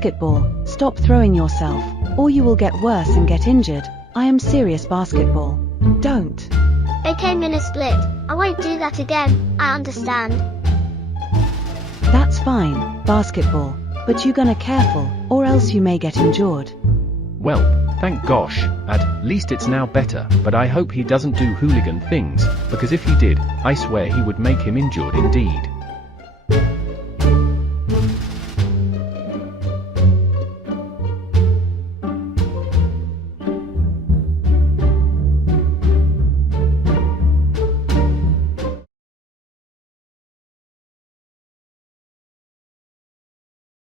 Basketball, stop throwing yourself, or you will get worse and get injured. I am serious. Basketball. Don't. Okay, Minute Split. I won't do that again, I understand. That's fine, Basketball, but you gonna careful, or else you may get injured. Well, thank gosh, at least it's now better, but I hope he doesn't do hooligan things, because if he did, I swear he would make him injured indeed.